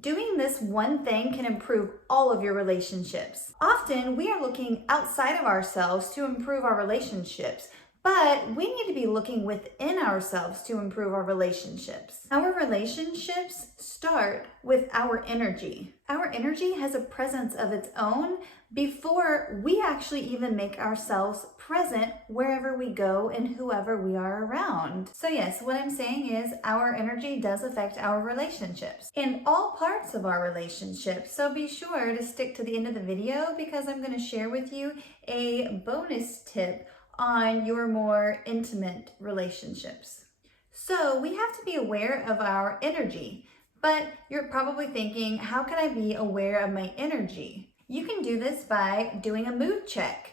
Doing this one thing can improve all of your relationships. Often, we are looking outside of ourselves to improve our relationships, but we need to be looking within ourselves to improve our relationships. Our relationships start with our energy. Our energy has a presence of its own before we actually even make ourselves present wherever we go and whoever we are around. So yes, what I'm saying is our energy does affect our relationships and all parts of our relationships. So be sure to stick to the end of the video because I'm going to share with you a bonus tip on your more intimate relationships. So we have to be aware of our energy, but you're probably thinking, how can I be aware of my energy? You can do this by doing a mood check.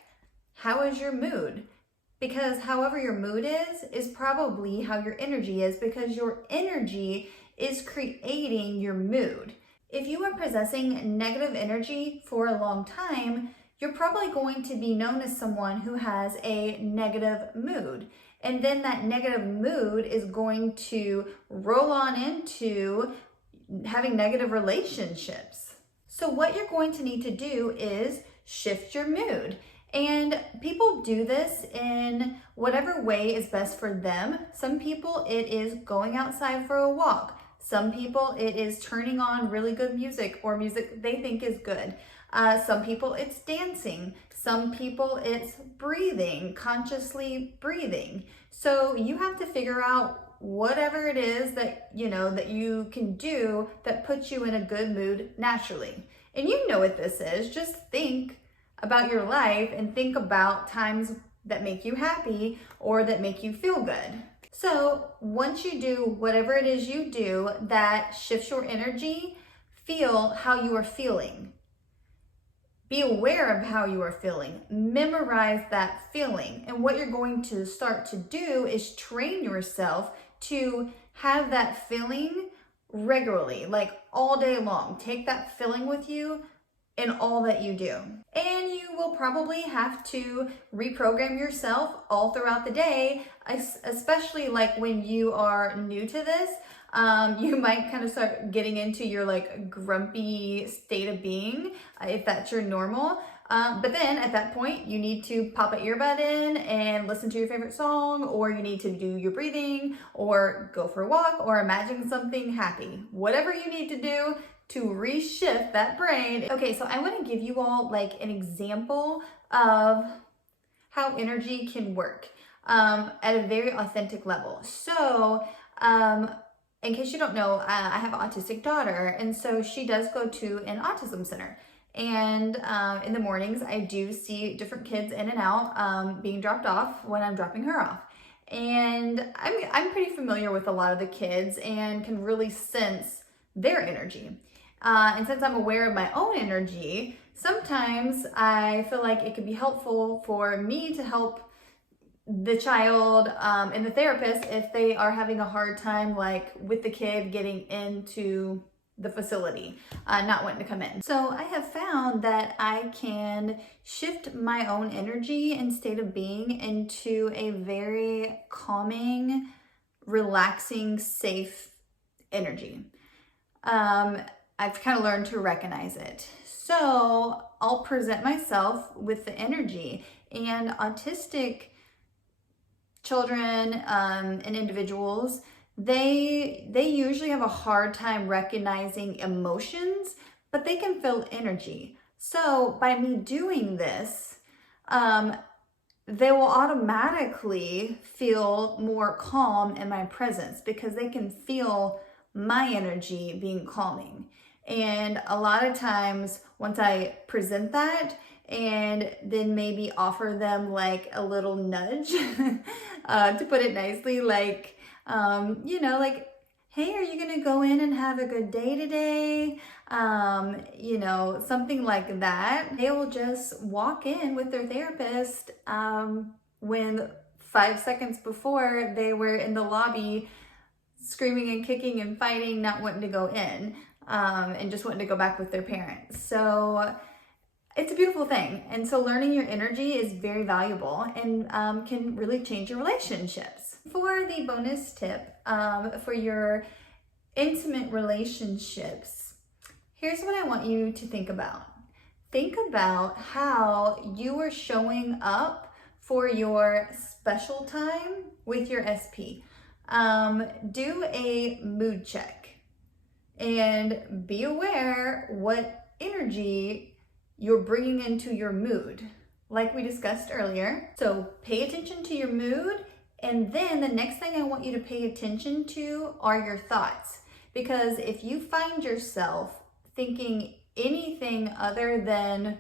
How is your mood? Because however your mood is probably how your energy is, because your energy is creating your mood. If you are possessing negative energy for a long time, you're probably going to be known as someone who has a negative mood. And then that negative mood is going to roll on into having negative relationships. So what you're going to need to do is shift your mood. And people do this in whatever way is best for them. Some people, it is going outside for a walk. Some people, it is turning on really good music or music they think is good. Some people, it's dancing. Some people, it's breathing, consciously breathing. So you have to figure out whatever it is that you can do that puts you in a good mood naturally. And you know what this is. Just think about your life and think about times that make you happy or that make you feel good. So once you do whatever it is you do that shifts your energy, feel how you are feeling. Be aware of how you are feeling. Memorize that feeling. And what you're going to start to do is train yourself to have that feeling regularly, like all day long. Take that feeling with you in all that you do. And you will probably have to reprogram yourself all throughout the day, especially like when you are new to this. You might kind of start getting into your like grumpy state of being, if that's your normal. But then at that point, you need to pop an earbud in and listen to your favorite song, or you need to do your breathing, or go for a walk, or imagine something happy. Whatever you need to do to reshift that brain. Okay, so I want to give you all like an example of how energy can work at a very authentic level. So, in case you don't know, I have an autistic daughter, and so she does go to an autism center. And in the mornings, I do see different kids in and out being dropped off when I'm dropping her off. And I'm pretty familiar with a lot of the kids and can really sense their energy. And since I'm aware of my own energy, sometimes I feel like it could be helpful for me to help the child and the therapist if they are having a hard time like with the kid getting into the facility, not wanting to come in. So I have found that I can shift my own energy and state of being into a very calming, relaxing, safe energy. I've kind of learned to recognize it. So I'll present myself with the energy, and autistic children and individuals, they usually have a hard time recognizing emotions, but they can feel energy. So by me doing this, they will automatically feel more calm in my presence because they can feel my energy being calming. And a lot of times once I present that and then maybe offer them like a little nudge, to put it nicely, like, like, hey, are you gonna go in and have a good day today? Something like that. They will just walk in with their therapist when 5 seconds before they were in the lobby screaming and kicking and fighting, not wanting to go in, and just wanting to go back with their parents. So it's a beautiful thing. And so learning your energy is very valuable and can really change your relationships. For the bonus tip for your intimate relationships, Here's what I want you to think about. Think about how you are showing up for your special time with your SP. Do a mood check and be aware what energy you're bringing into your mood, like we discussed earlier. So pay attention to your mood, and then the next thing I want you to pay attention to are your thoughts. Because if you find yourself thinking anything other than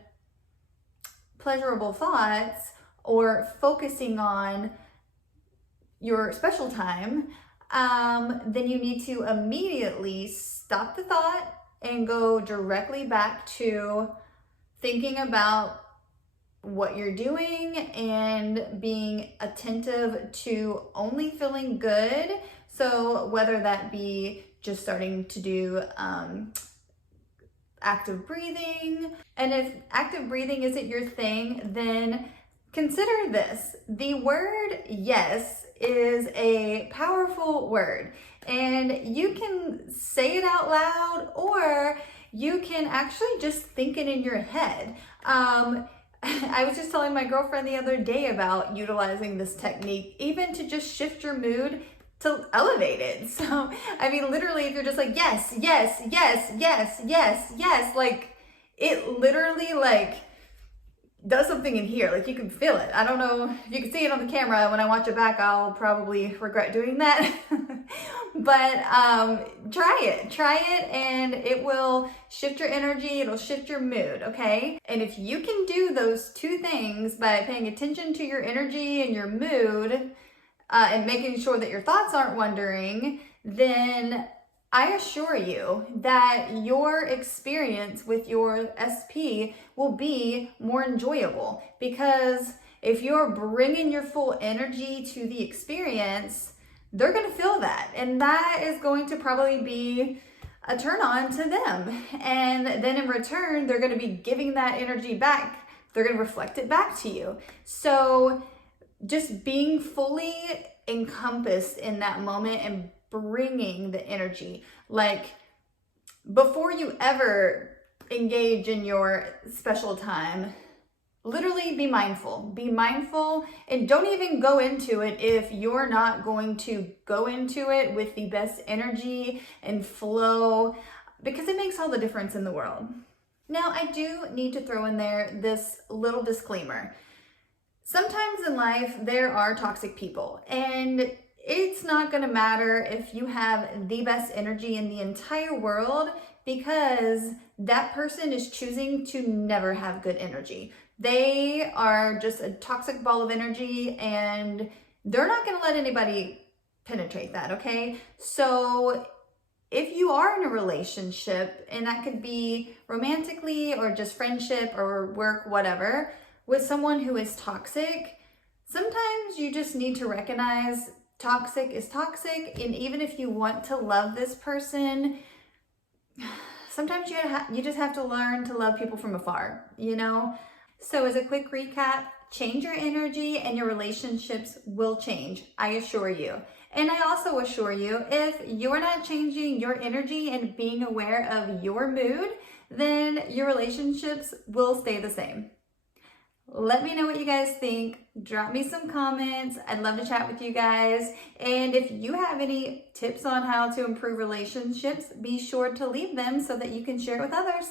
pleasurable thoughts or focusing on your special time, then you need to immediately stop the thought and go directly back to thinking about what you're doing and being attentive to only feeling good. So whether that be just starting to do active breathing, and if active breathing isn't your thing, then consider this. The word yes is a powerful word, and you can say it out loud, or you can actually just think it in your head. I was just telling my girlfriend the other day about utilizing this technique, even to just shift your mood to elevate it. So, I mean, literally, if you're just like, yes, yes, yes, yes, yes, yes, like it literally like does something in here. Like you can feel it. I don't know if you can see it on the camera. When I watch it back, I'll probably regret doing that. But try it, and it will shift your energy. It'll shift your mood, okay? And if you can do those two things by paying attention to your energy and your mood, and making sure that your thoughts aren't wandering, then I assure you that your experience with your SP will be more enjoyable. Because if you're bringing your full energy to the experience, they're going to feel that. And that is going to probably be a turn on to them. And then in return, they're going to be giving that energy back. They're going to reflect it back to you. So just being fully encompassed in that moment and bringing the energy, like before you ever engage in your special time, literally be mindful, and don't even go into it if you're not going to go into it with the best energy and flow, because it makes all the difference in the world. Now, I do need to throw in there this little disclaimer. Sometimes in life, there are toxic people, and it's not going to matter if you have the best energy in the entire world, because that person is choosing to never have good energy. They are just a toxic ball of energy, and they're not going to let anybody penetrate that, okay? So if you are in a relationship, and that could be romantically or just friendship or work, whatever, with someone who is toxic, sometimes you just need to recognize toxic is toxic. And even if you want to love this person, sometimes you just have to learn to love people from afar, you know? So as a quick recap, change your energy and your relationships will change, I assure you. And I also assure you, if you're not changing your energy and being aware of your mood, then your relationships will stay the same. Let me know what you guys think. Drop me some comments. I'd love to chat with you guys. And if you have any tips on how to improve relationships, be sure to leave them so that you can share it with others.